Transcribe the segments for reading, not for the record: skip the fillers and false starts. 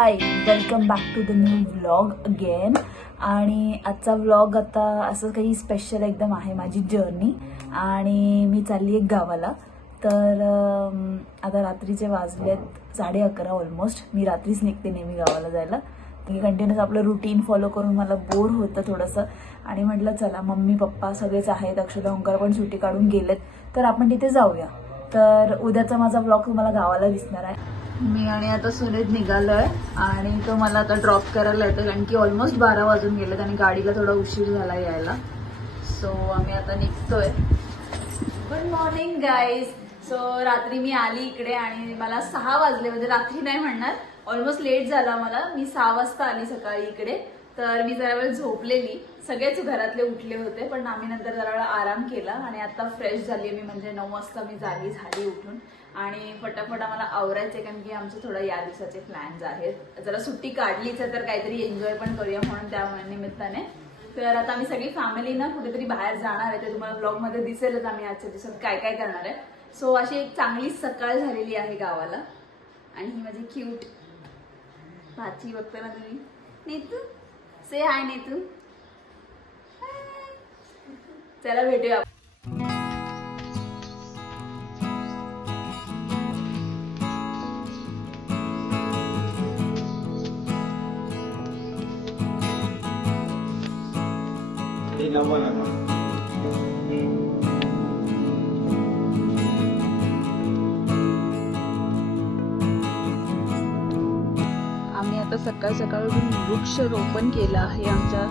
High, welcome back to the new vlog again. आणि आजचा vlog आता असं काही स्पेशल एकदम आहे, माझी जर्नी. आणि मी चालली आहे गावाला. तर आता रात्रीचे वाजलेत 11:30 ऑलमोस्ट. मी रात्रीच निघते नेहमी गावाला जायला. कंटिन्यूस आपलं रुटीन फॉलो करून मला बोर होतं थोडंसं. आणि म्हटलं चला, मम्मी पप्पा सगळेच आहेत, अक्षदा ओंकार पण सुट्टी काढून गेलेत, तर आपण तिथे जाऊया. तर उद्याचा माझा व्लॉग तुम्हाला गावाला दिसणार आहे. मी आणि आता सुरेश निघालोय आणि तो मला आता ड्रॉप करायला येतो, कारण की ऑलमोस्ट 12 वाजून गेलेत आणि गाडीला थोडा उशीर झाला यायला. सो आम्ही आता निघतोय. Good morning guys. सो रात्री मी आली इकडे आणि मला 6 वाजले, म्हणजे रात्री नाही म्हणणार, ऑलमोस्ट लेट झाला मला. मी 6 वाजता आली सकाळी इकडे. तर मी जरा वेळ झोपलेली, सगळेच घरातले उठले होते, पण आम्ही नंतर जरा वेळ आराम केला आणि आता फ्रेश झाली मी. म्हणजे 9 वाजता मी जागी झाली उठून. आणि फटाफट आम्हाला आवरायचे, कारण की आमचे थोडं या दिवसाचे प्लॅन्स आहेत. जरा सुट्टी काढलीच आहे तर काहीतरी एन्जॉय पण करूया म्हणून त्या निमित्ताने. तर आता आम्ही सगळी फॅमिली ना कुठेतरी बाहेर जाणार आहे. ते तुम्हाला ब्लॉग मध्ये दिसेलच आम्ही आजच्या दिवसात काय काय करणार आहे. सो अशी एक चांगली सकाळ झालेली आहे गावाला. आणि ही माझी क्यूट भाची बघता ना तुम्ही, नेतू. से हाय नेतू. चला भेटूया. आम्ही आता सकाळ सकाळ वृक्षारोपण केलं आहे. आमच्या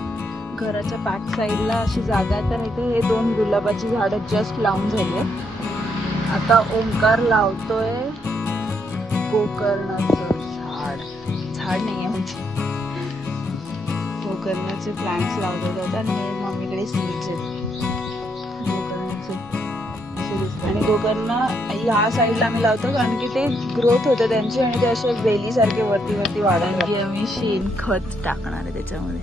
घराच्या बॅक साईडला अशी जागा आहे, तर इथे हे 2 गुलाबाची झाडं जस्ट लावून झाली आहेत. आता ओंकार लावतोय गोकर्णाचं झाड नाही आहे, म्हणजे गोकर्णाचे प्लांट्स लावले जातात. आणि मम्मीकडे सीड्स आहेत गोकर्णाचे. आणि गोकर्ण ह्या साईडला आम्ही लावतो, कारण की ते ग्रोथ होते त्यांची आणि ते असे वेलीसारखे वरती वरती वाढायला. की आम्ही शेणखत टाकणार आहे त्याच्यामध्ये.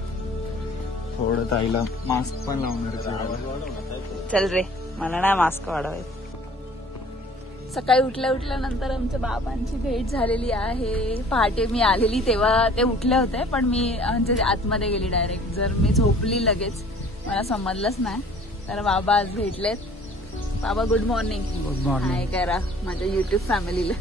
थोडं ताईला मास्क पण लावणार. चल रे, मला नाही मास्क वाढवायचं. सकाळी उठल्या उठल्यानंतर आमच्या बाबांची भेट झालेली आहे. पहाटे मी आलेली तेव्हा ते उठले होते, पण मी म्हणजे आतमध्ये गेली डायरेक्ट. जर मी झोपली लगेच, मला समजलंच नाही. तर बाबा आज भेटलेत. बाबा good morning. Good morning. Hi करा माझ्या युट्यूब फॅमिलीला.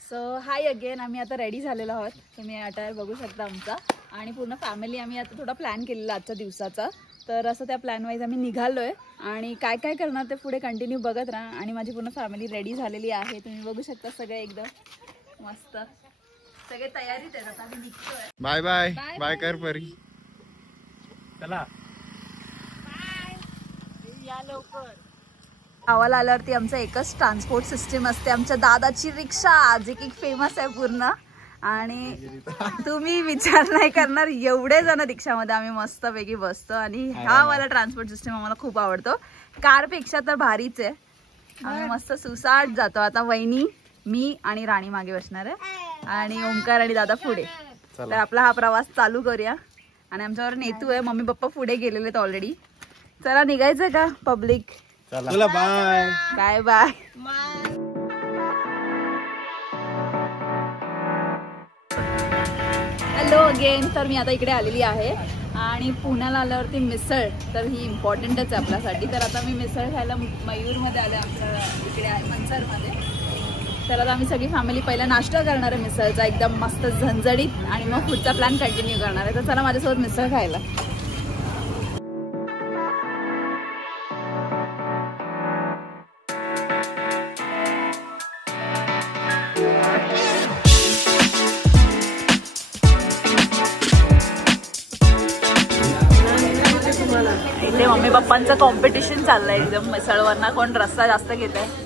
So hi again. आम्ही आता रेडी झालेलो आहोत. तुम्ही अटायर बघू शकता आमचा. आणि पूर्ण फॅमिली आम्ही आता थोडा प्लॅन केलेला आजच्या दिवसाचा. तर असं त्या प्लॅन वाईज आम्ही निघालोय. आणि काय काय करणार ते पुढे कंटिन्यू बघत राहा. आणि माझी पूर्ण फॅमिली रेडी झालेली आहे. तुम्ही बघू शकता सगळे एकदम मस्त, सगळे तयारीत आहेत. आता आम्ही निघतोय. बाय बाय बाय कर परी. चला या लवकर. गावाला आल्यावरती आमचं एकच ट्रान्सपोर्ट सिस्टीम असते, आमच्या दादाची रिक्षा, जे की फेमस आहे पूर्ण. आणि तुम्ही विचार नाही करणार, एवढे जण रिक्षामध्ये आम्ही मस्त पैकी बसतो. आणि हा वाला ट्रान्सपोर्ट सिस्टीम आम्हाला खूप आवडतो. कारपेक्षा तर भारीच आहे. आम्ही मस्त सुसाट जातो. आता वहिनी, मी आणि राणी मागे बसणार आहे आणि ओंकार आणि दादा पुढे. तर आपला हा प्रवास चालू करूया. आणि आमच्यावर नेतू आहे, मम्मी पप्पा पुढे गेलेले आहेत ऑलरेडी. चला निघायचं का पब्लिक? चला bye bye bye. Hello again. तर मी आता इकडे आलेली आहे. आणि पुण्याला आल्यावरती मिसळ तर ही इम्पॉर्टंटच आहे आपल्यासाठी. तर आता मी मिसळ खायला मयूरमध्ये आले, आमच्या इकडे आहे मनसरमध्ये. तर आता आम्ही सगळी फॅमिली पहिला नाश्ता करणार आहे मिसळचा, एकदम मस्त झणझणीत. आणि मग पुढचा प्लॅन कंटिन्यू करणार आहे. तर चला माझ्यासोबत मिसळ खायला. इथे मम्मी पप्पांचं कॉम्पिटिशन चाललंय एकदम मिसळवरना, कोण रस्सा जास्त घेत आहे.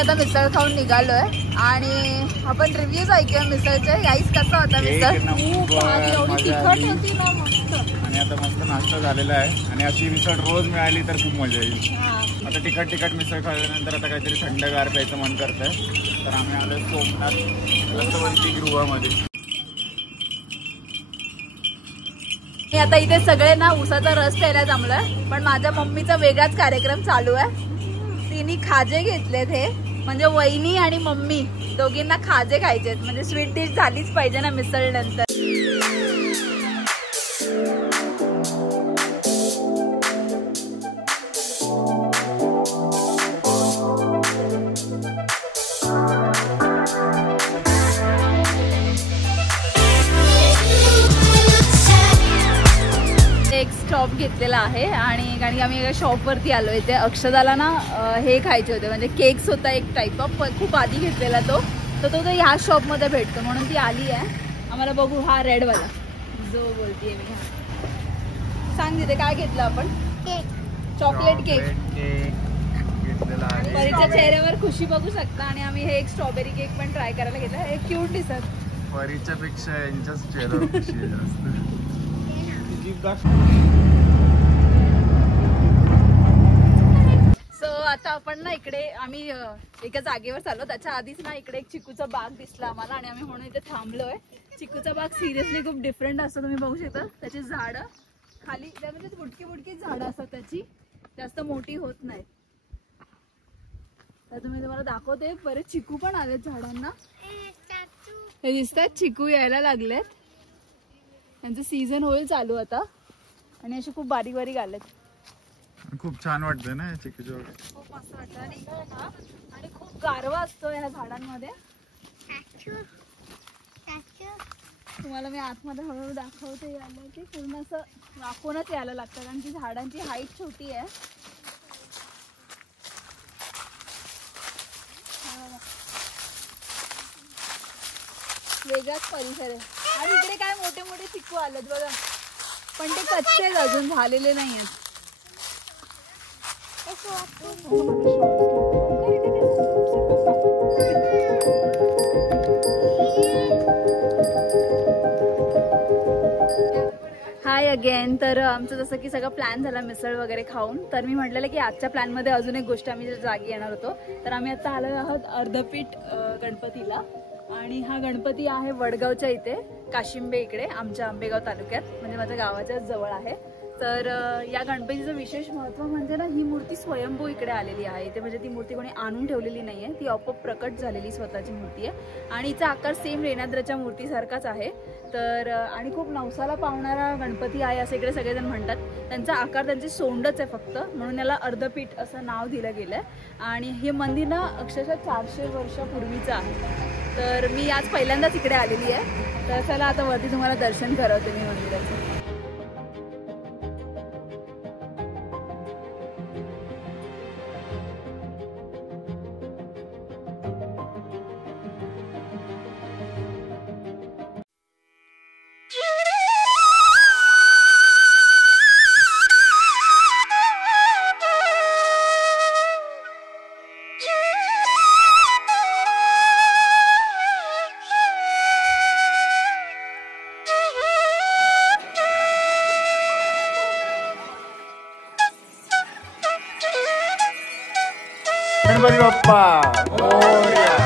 आता मिसळ खाऊन निघालोय आणि आपण रिव्ह्यूज ऐकूया मिसळचे. गाईस कसा होता मिसळ? एवढी तिखट होती ना, मस्त. आणि आता मस्त नाश्ता झालेला आहे. आणि अशी मिसळ रोज मिळाली तर खूप मजा येईल. आता तिखट मिसळ खाल्ल्यानंतर आता काहीतरी थंडगार प्यायचं मन करतंय. तर आम्ही आलो सोमनाथ रसवंती गृहामध्ये. आता इथे सगळे ना उसाचा रस प्यायला जमलाय, पण माझ्या मम्मीचा वेगळाच कार्यक्रम चालू आहे. तिने खाजे घेतलेत हे, म्हणजे वहिनी आणि मम्मी दोघींना खाजे खायचेत, म्हणजे स्वीट डिश झालीच पाहिजे ना मिसळ नंतर. स्टॉप घेतलेला आहे आणि कारण की आम्ही एका शॉपवरती आलो इथे अक्षदाला ना हे खायचे होते, म्हणजे केक्स होता एक टाईप ऑफ, खूप आधी घेतलेला तो ह्या शॉपमध्ये भेटतो म्हणून ती आली आहे. आम्हाला बघू हा रेडवाला जो बोलतीये मी. सांग तिथे काय घेतलं आपण? केक, चॉकलेट केक घेतलेला आहे. परीच्या चेहऱ्यावर खुशी बघू शकता. आणि आम्ही हे एक स्ट्रॉबेरी केक पण ट्राय करायला घेतला. हे क्यूट दिसत. परीच्या पेक्षा यांच्याच चेहऱ्यावर खुशी आहे जास्त. आता आपण ना इकडे आम्ही एका जागेवर चाललो, त्याच्या आधीच ना इकडे एक चिकूचा बाग दिसला आम्हाला आणि आम्ही म्हणून इथे थांबलोय. चिकूचा बाग सिरियसली खूप डिफरंट असतो, तुम्ही बघू शकता. त्याची झाडं खाली म्हणजे बुटकी बुटकी झाडं असतात, त्याची जास्त मोठी होत नाहीत. तर तुम्हाला दाखवते, बरेच चिकू पण आलेत झाडांना. हे दिसतात चिकू यायला लागलेत, त्यांचं सीझन होईल चालू आता. आणि असे खूप बारीक बारीक आलेत. खूप छान वाटतं ना चिकूच्या वगैरे, खूप मस्त वाटतं. आणि खूप गारवा असतो या झाडांमध्ये. तुम्हाला मी आतमध्ये हळूहळू दाखवते. यायला की पूर्ण असं वाकूनच यायला लागतं, कारण की झाडांची हाईट छोटी आहे. वेगळाच परिसर आहे. आणि इकडे काय मोठे मोठे चिकू आलेत बघा, पण ते कच्चे अजून झालेले नाही आहेत. हाय अगेन. तर आमचं जसं की सगळं प्लॅन झाला मिसळ वगैरे खाऊन, तर मी म्हटलेलं की आजच्या प्लॅनमध्ये अजून एक गोष्ट आम्ही जागी येणार होतो. तर आम्ही आता आलो आहोत अर्धपीठ गणपतीला. आणि हा गणपती आहे वडगावच्या इथे, काशिंबे इकडे आमच्या आंबेगाव तालुक्यात, म्हणजे माझ्या गावाच्या जवळ आहे. तर या गणपतीचं विशेष महत्त्व म्हणजे ना, ही मूर्ती स्वयंभू इकडे आलेली आहे इथे, म्हणजे ती मूर्ती कोणी आणून ठेवलेली नाही आहे, ती आपोआप प्रकट झालेली स्वतःची मूर्ती आहे. आणि हिचा आकार सेम रेणाद्रच्या मूर्तीसारखाच आहे. तर आणि खूप नवसाला पावणारा गणपती आहे असं इकडे सगळेजण म्हणतात. त्यांचा आकार त्यांची सोंडच आहे फक्त, म्हणून याला अर्धपीठ असं नाव दिलं गेलं आहे. आणि हे मंदिर ना अक्षरशः 400 वर्षापूर्वीचं आहे. तर मी आज पहिल्यांदाच इकडे आलेली आहे. तर चला आता वरती तुम्हाला दर्शन करवते मी मंदिराचं. गणपती बाप्पा मोरया.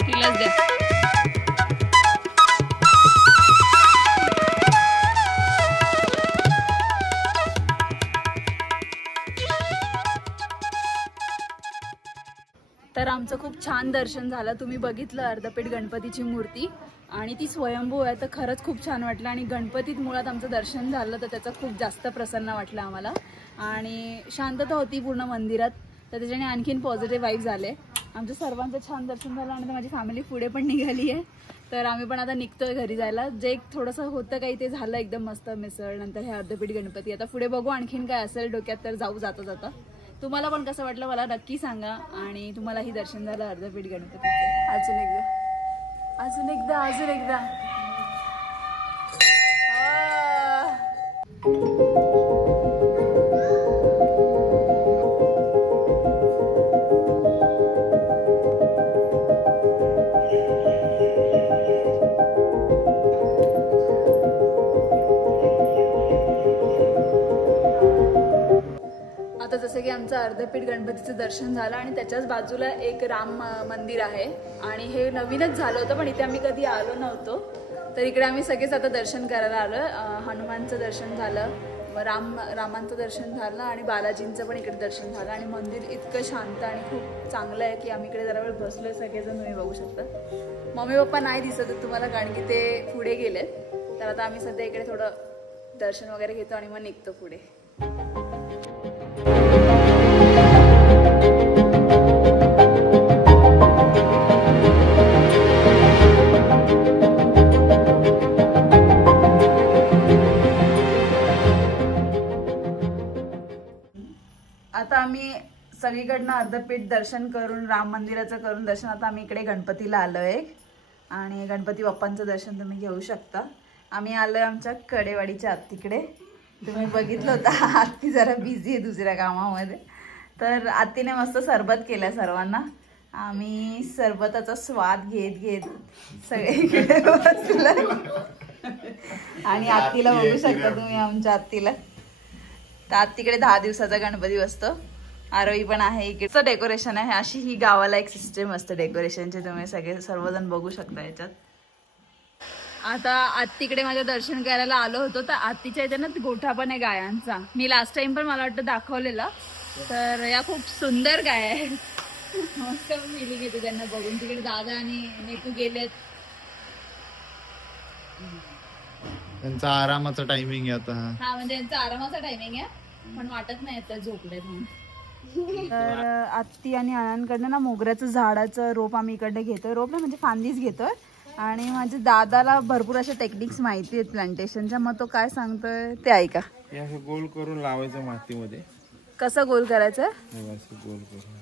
तिलाच द्या. तर आमचं खूप छान दर्शन झालं. तुम्ही बघितलं अर्धपीठ गणपतीची मूर्ती, आणि ती स्वयंभू आहे. तर खरंच खूप छान वाटलं. आणि गणपतीत मुळात आमचं दर्शन झालं तर त्याचं खूप जास्त प्रसन्न वाटलं आम्हाला. आणि शांतता होती पूर्ण मंदिरात, तर त्याच्याने आणखीन पॉझिटिव्ह वाईब्स आले. आमचं सर्वांचं छान दर्शन झालं. आणि माझी फॅमिली पुढे पण निघाली आहे. तर आम्ही पण आता निघतोय घरी जायला. जे थोडंसं होतं काही ते झालं एकदम मस्त मिसळ, नंतर हे अर्धपीठ गणपती. आता पुढे बघू आणखीन काय असेल डोक्यात, तर जाऊ जाता जाता. तुम्हाला पण कसं वाटलं मला नक्की सांगा. आणि तुम्हालाही दर्शन झालं अर्धपीठ गणपतीचं? अजून एकदा, अजून एकदा, अजून एकदा. आता जसं की आमचं अर्धपीठ गणपतीचं दर्शन झालं आणि त्याच्याच बाजूला एक राम मंदिर आहे आणि हे नवीनच झालं होतं, पण इथे आम्ही कधी आलो नव्हतो. तर इकडे आम्ही सगळेच आता दर्शन करायला आलो. हनुमानचं दर्शन झालं, रामांचं दर्शन झालं आणि बालाजींचं पण इकडे दर्शन झालं. आणि मंदिर इतकं शांत आणि खूप चांगलं आहे की आम्ही इकडे जरा वेळ बसलोय सगळेजण, तुम्ही बघू शकता. मम्मी पप्पा नाही दिसत तुम्हाला कारण की ते पुढे गेलेत. तर आता आम्ही सध्या इकडे थोडं दर्शन वगैरे घेतो आणि मग निघतो पुढे. आता आम्ही सगळीकडनं अर्धपीठ दर्शन करून राम मंदिराचं करून दर्शन आता आम्ही इकडे गणपतीला आलोय आणि गणपती बाप्पांचं दर्शन तुम्ही घेऊ शकता. आम्ही आलोय आमच्या कडेवाडीच्या आत्तीकडे. तुम्ही बघितलं होतं आत्ती जरा बिझी आहे दुसऱ्या कामामध्ये. तर आत्तीने मस्त सरबत केलं सर्वांना. आम्ही सरबताचा स्वाद घेत घेत सगळे इकडे बसलो आणि आत्तीला बघू शकता तुम्ही आमच्या आत्तीला. तर आत्तीकडे 10 दिवसाचा गणपती बसतो. आरोही पण आहे. इकडचं डेकोरेशन आहे. अशी ही गावाला एक सिस्टम असते डेकोरेशनची, तुम्ही सगळे सर्वजण बघू शकता याच्यात. आता आत्तीकडे माझं दर्शन करायला आलो होतो तर आत्तीच्या इथे ना गोठा पण आहे गायांचा. मी लास्ट टाइम पण मला वाटतं दाखवलेला. तर या खूप सुंदर गाय आहे. मस्त फिलिंग येते त्यांना बघून. तिकडे दादा आणि नेतू गेलेत. त्यांचा आरामाचा टायमिंग आहे आता. हा म्हणजे त्यांचा आरामाचा टायमिंग आहे, पण वाटत नाही आता झोपलेत म्हणून. तर आत्ती आणि आनंदकडनं ना मोगऱ्याचं झाडाचं रोप आम्ही इकडे घेतोय. रोप ना म्हणजे फांदीच घेतोय. आणि माझ्या दादाला भरपूर अशा टेक्निक्स माहिती आहेत प्लांटेशनच्या. मग तो काय सांगतोय ते ऐका. हे असं गोल करून लावायचं मातीमध्ये. कसं गोल करायचं? गोल करून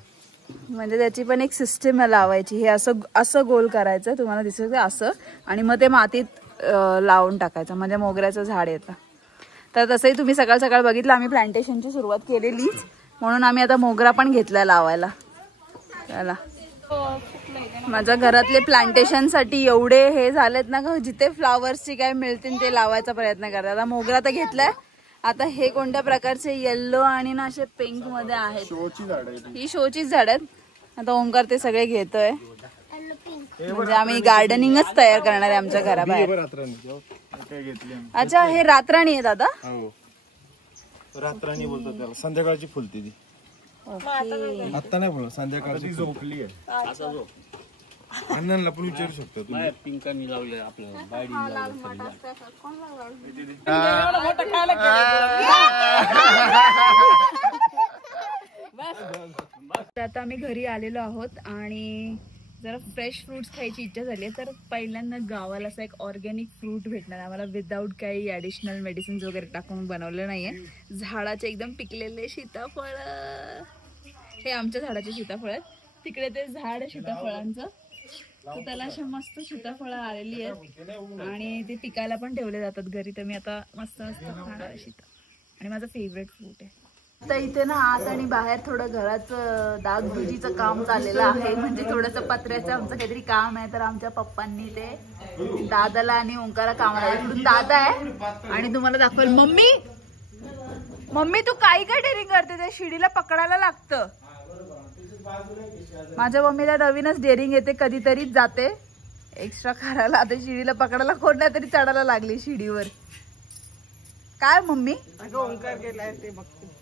म्हणजे त्याची पण एक सिस्टम आहे लावायची. हे असं गोल करायचं, तुम्हाला दिसत असं, आणि मग ते मातीत लावून टाकायचं म्हणजे मोगऱ्याचं झाड येतं. तर तसंही तुम्ही सकाळ सकाळ बघितलं आम्ही प्लांटेशनची सुरुवात केलेलीच, म्हणून आम्ही आता मोगरा पण घेतला लावायला. त्याला माझ्या घरातले प्लांटेशन साठी एवढे हे झालेत ना, जिथे फ्लावर्सची काय मिळतील ते लावायचा प्रयत्न करतात. आता मोगरा तर घेतलाय. आता हे कोणत्या प्रकारचे येल्लो आणि ना असे पिंक मध्ये आहेत. ही शोचीच झाड आहेत. आता ओंकार ते सगळे घेतोय. म्हणजे आम्ही गार्डनिंगच तयार करणार आहे आमच्या घराबाहेर. अच्छा हे रातराणी आहे दादा? रातराणी बोलतात त्याला. संध्याकाळची फुलते ती. आता नाही बोल, संध्याकाळची झोपली आहे. अण्णांना पण विचारू शकतो तुम्ही. पिंकांनी लावलंय आपल्याला आता आम्ही घरी आलेलो आहोत आणि जरा फ्रेश फ्रुट्स खायची इच्छा झाली आहे. तर पहिल्यांदा गावाला असं एक ऑर्गॅनिक फ्रूट भेटणार आम्हाला विदाऊट काही ॲडिशनल मेडिसिन्स वगैरे टाकून बनवलं नाहीये. झाडाचे एकदम पिकलेले सीताफळ. हे आमच्या झाडाचे सीताफळ आहेत. तिकडे ते झाड आहे सीताफळांचं, तर त्याला अशा मस्त सीताफळं आलेली आहेत आणि ते पिकायला पण ठेवले जातात घरी. तर मी आता मस्त मस्त खाणार सीता, आणि माझा फेवरेट फ्रूट आहे. तर इथे ना आत आणि बाहेर थोडं घराचं डागडुजीचं काम चाललेलं आहे. म्हणजे थोडंसं पत्र्याचं आमचं काहीतरी काम आहे. तर आमच्या पप्पांनी ते दादाला आणि ओंकारा कामाला, इकडून दादा आहे आणि तुम्हाला दाखवेल. मम्मी मम्मी तू काही काय डेअरिंग करते? त्या शिडीला पकडायला लागतं. माझ्या मम्मीला नवीनच डेअरिंग येते, कधीतरीच जाते एक्स्ट्रा करायला. आता शिडीला पकडायला कोण नाही तरी चढायला लागली शिडीवर. काय मम्मी? ओंकार गेलाय ते बघते.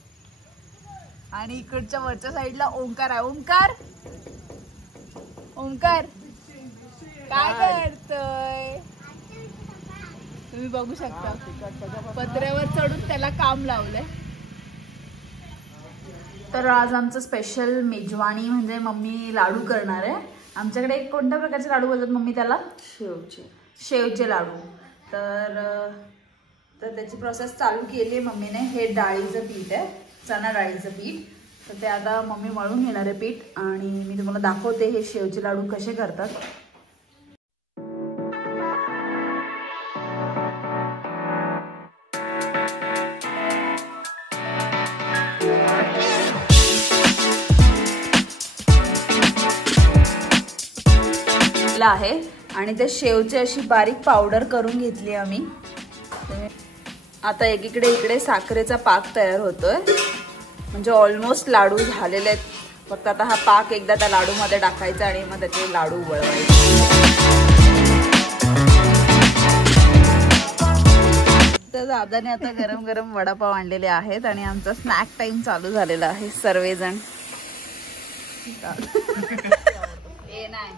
आणि इकडच्या वरच्या साईडला ओंकार आहे. ओंकार ओंकार काय करतोय? तुम्ही बघू शकता पत्र्यावर चढून त्याला काम लावलंय. तर आज आमचं स्पेशल मेजवानी म्हणजे मम्मी लाडू करणार आहे. आमच्याकडे एक कोणत्या प्रकारचे लाडू बोलतात मम्मी त्याला? शेवचे लाडू. तर त्याची प्रोसेस चालू केली आहे मम्मीने. हे डाळीचं पीठ आहे, चणा डाळीचं पीठ. तर ते आता मम्मी मळून घेणार आहे पीठ आणि मी तुम्हाला दाखवते हे शेवचे लाडू कसे करतात. आहे आणि ते शेवची अशी बारीक पावडर करून घेतली आम्ही. आता एकीकडे इकडे साखरेचा पाक तयार होतोय. म्हणजे ऑलमोस्ट लाडू झालेले आहेत. फक्त आता हा पाक एकदा त्या लाडू मध्ये टाकायचा आणि मग त्याचे लाडू वळवायचे. तर दादाने आता गरम गरम वडापाव आणलेले आहेत आणि आमचा स्नॅक टाइम चालू झालेला आहे. सर्वजण ए नाही